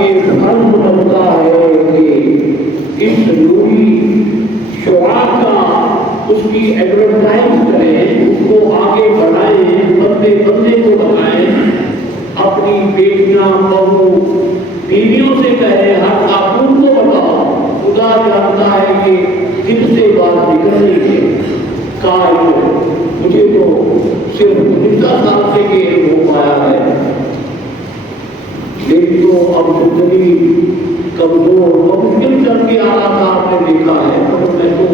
یہ فرض بنتا ہے کہ اس نوری شعاع کا اس کی ایڈورٹائز کریں، اس کو آگے بڑھائیں، بندے بندے کو بتائیں، اپنی بیٹیاں بہو بیویوں سے کہیں، ہر خاتون کو بتاؤ، خدا جانتا ہے کہ جن سے بات نکل رہی ہے کائے مجھے تو صرف 19 سال سے کہ ہو پایا ہے، لیکن تو اب زندگی کمزور اور مشکل چل کے آ رہا تھا، آپ نے دیکھا ہے، اور میں تو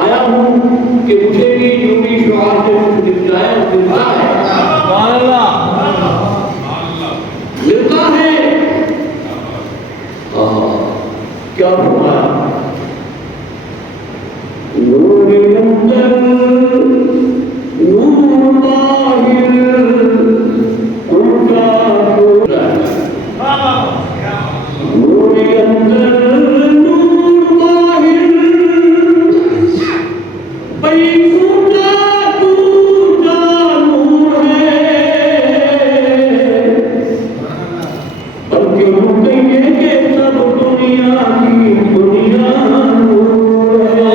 آیا ہوں کہ مجھے بھی نوری شعاع سے کچھ مل جائے، اور ملتا ہے، ملتا ہے۔ کیا فرمایا؟ نور اندر نور باہر الٹا نور اندر نور باہر بھئی ٹوٹا ٹوٹا نور ہے، بلکہ ہم کہیں کہ سب دنیا کی دنیا نور ہے،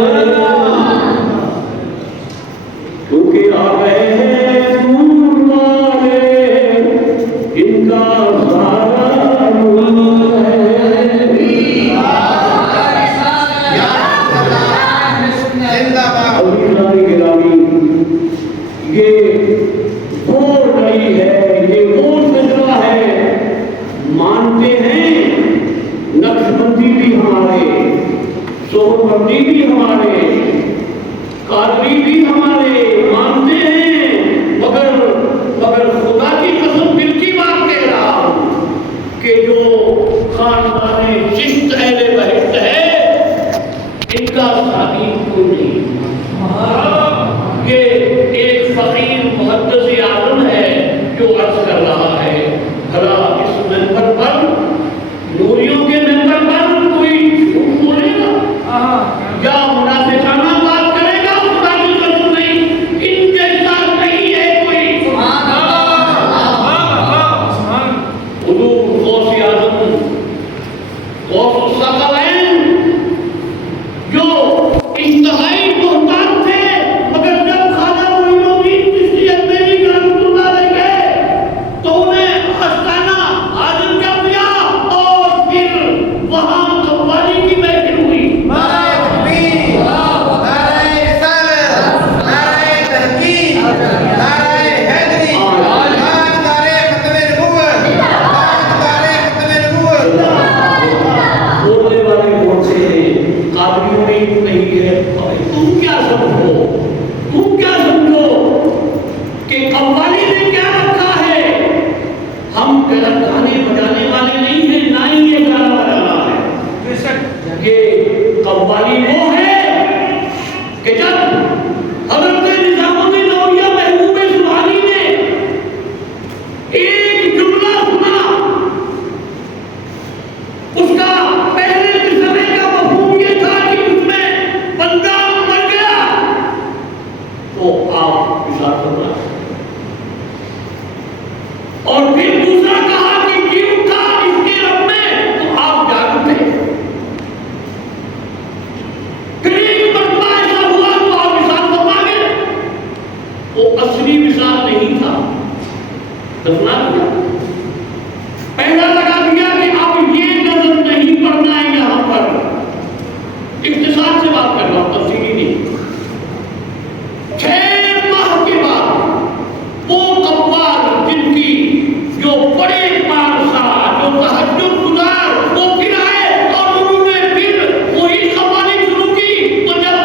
کیونکہ آ گئے ہیں نور والے، ان کا سارا نور ہے۔ عزیزان گرامی، یہ وہ رہی ہے، یہ وہ سجدہ ہے، مانتے ہیں نقش بندی بھی ہمارے، سہر بندی بھی ہمارے، قادری بھی ہمارے، مانتے ہیں، مگر خدا کی قسم دل کی بات کہہ رہا ہوں کہ جو خاندان چشت اہل بہشت ہے ان کا ثانی کوئی نہیں۔ یہ ایک فقیر محدث اعظم ہے جو عرض کر رہا ہے، بھلا اس منبر پر، نوریوں کے منبر پر کوئی جھوٹ بولے گا یا منافقانہ بات کرے گا؟ خدا کی قسم نہیں، ان جیسا نہیں ہے کوئی۔ حضور غوث اعظم غوث الثقلین جو انتہائی محتاج تھے، مگر جب خواجہ معین الدین چشتی اجمیری رحمۃ اللہ علیہ گئے تو انہیں آستانہ حاضر کر دیا، اور پھر وہاں قوالی کی محفل ہوئی۔ بولنے والے کون سے ہیں؟ قادریوں میں ہی نہیں ہے۔ تم کیا سمجھو کہ قوالی نے کیا رکھا ہے؟ ہم گانے بجانے والے نہیں ہیں، نہ ہی یہ گانا بجانا ہے۔ یہ قوالی وہ ہے کہ جب حضرت نظام الدین اولیاء محبوب سبحانی نے ایک جملہ سنا، اس کا پہلے ترجمے کا مفہوم یہ تھا کہ اس میں بندہ مر گیا، تو آپ اشارہ کرنا، اور پھر دوسرا کہا کہ کیوں تھا اس کے رب میں، تو آپ جانتے، پھر ایک مرتبہ ایسا ہوا تو آپ اشارہ فرما گئے، وہ اصلی مثال نہیں تھا، دفنا دیا، پہلا لگا دیا کہ اب یہ نظر نہیں پڑنا ہے یہاں پر، اختصار سے بات کر رہا ہوں، تفصیلی نہیں۔ 6 ماہ کے بعد وہ قوال جن کی جو بڑے پارسا، جو تہجد گزار، وہ پھر آئے اور انہوں نے پھر وہی قوالی شروع کی، تو جب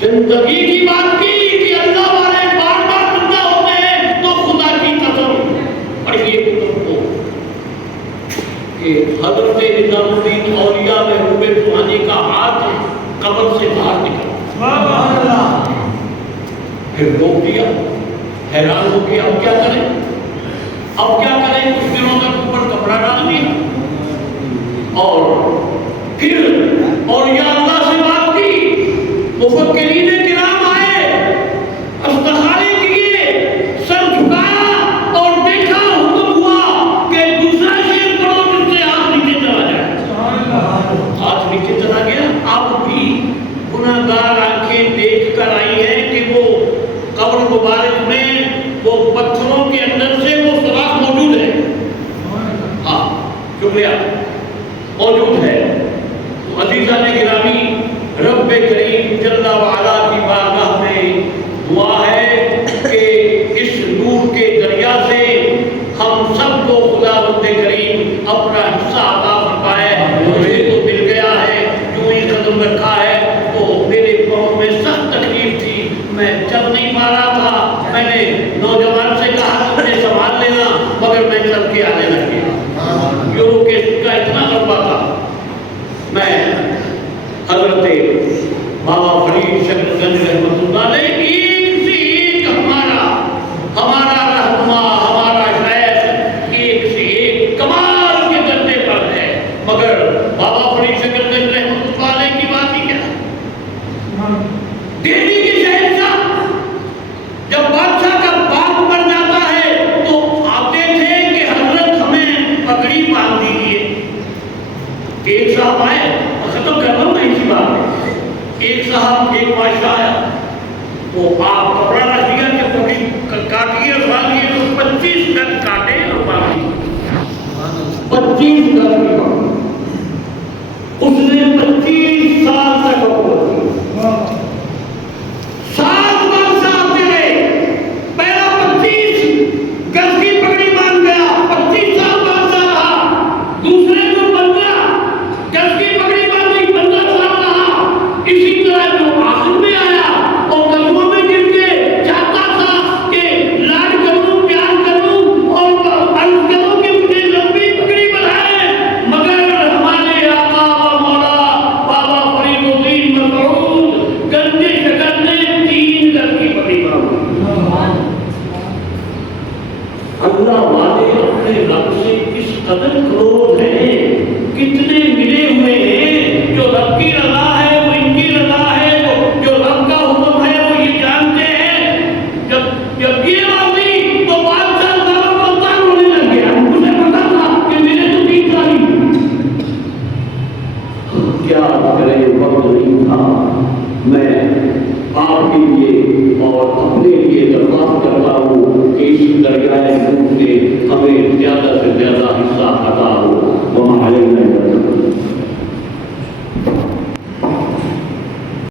زندگی کی بات کی کہ اللہ والے بار بار زندہ ہوتے ہیں، تو خدا کی قسم پڑھیے کتب کو کہ حضرت نظام الدین اولیاء محبوب سبحانی کا ہاتھ قبر سے باہر نکلا، پھر روک دیا، حیران ہو کے اب کیا کریں، کچھ دنوں تک اوپر کپڑا ڈال دیا، اور پھر اولیاء اللہ سے بات کی، مفکرین کرام آئے، استخارے کیے، سر جھکایا اور دیکھا، حکم ہوا کہ دوسرا شعر پڑھو جس سے عزیزان گرامی، رب کریم جل وعلا کی بارگاہ میں دعا ہے کہ اس نور کے دریا سے ہم سب کو خداوند کریم اپنا حصہ عطا فرمائے۔ مجھے تو مل گیا ہے، جو ہی قدم رکھا ہے تو میرے پاؤں میں سخت تکلیف تھی، میں چل نہیں پا رہا تھا، میں نے نوجوان سے کہا تم نے سنبھال لینا، مگر میں چل کے آنے لگ گیا۔ یورو کے کا اتنا لمبا تھا۔ میں حضرت بابا فرید شکر گنج رحمۃ اللہ علیہ ایک سے ایک ہمارا رہنما، ہمارا شیخ ایک سے ایک کمال کے درجے پر ہے، مگر بابا فرید شکر گنج رحمۃ اللہ علیہ کی بات ہی کیا، دہلی کے شہنشاہ جب بادشاہ کا باپ مر جاتا ہے تو آتے تھے کہ حضرت ہمیں پگڑی باندھ دیجیے۔ ایک صاحب آئے، ختم کر رہا ہوں میں اسی بات میں، ایک صاحب ایک بادشاہ ہے، وہ آپ کپڑا رکھ دیا کہ پگڑی کاٹیے اور باندھیے، تو 25 گز کاٹے اور باندھیے، 25 گز کی پگڑی اس نے 25 سال تک ہوتی، 7 بادشاہ آتے رہے، پہلا 25 گز کی پگڑی باندھ گیا، 25 سال بادشاہ رہا، دوسرے کو 15 گز کی پگڑی باندھی، 15 سال رہا، اسی طرح جو آخر میں آیا اور قدموں میں گر کے چاہتا تھا کہ لاڈ کروں، پیار کروں اور عرض کروں کہ مجھے لمبی پگڑی بڑھائے، مگر ہمارے آقا و مولا بابا فرید الدین مسعود گنج شکر نے 3 گز کی پگڑی باندھی۔ اللہ والے اپنے رب سے کس قدر کلوز ہیں، کتنے ملے ہوئے ہیں، جو رب کی رضا ہے وہ ان کی رضا ہے، جو رب کا حکم ہے وہ یہ جانتے ہیں۔ جب یہ باندھی تو بادشاہ دعوت ملتان ہونے لگ گیا، مجھے پتا تھا کہ میرے تو 3 سال کیا کرے، وقت نہیں تھا۔ میں آپ کے لیے اور اپنے لیے درخواست کرتا ہوں کہ اس دریائے نور سے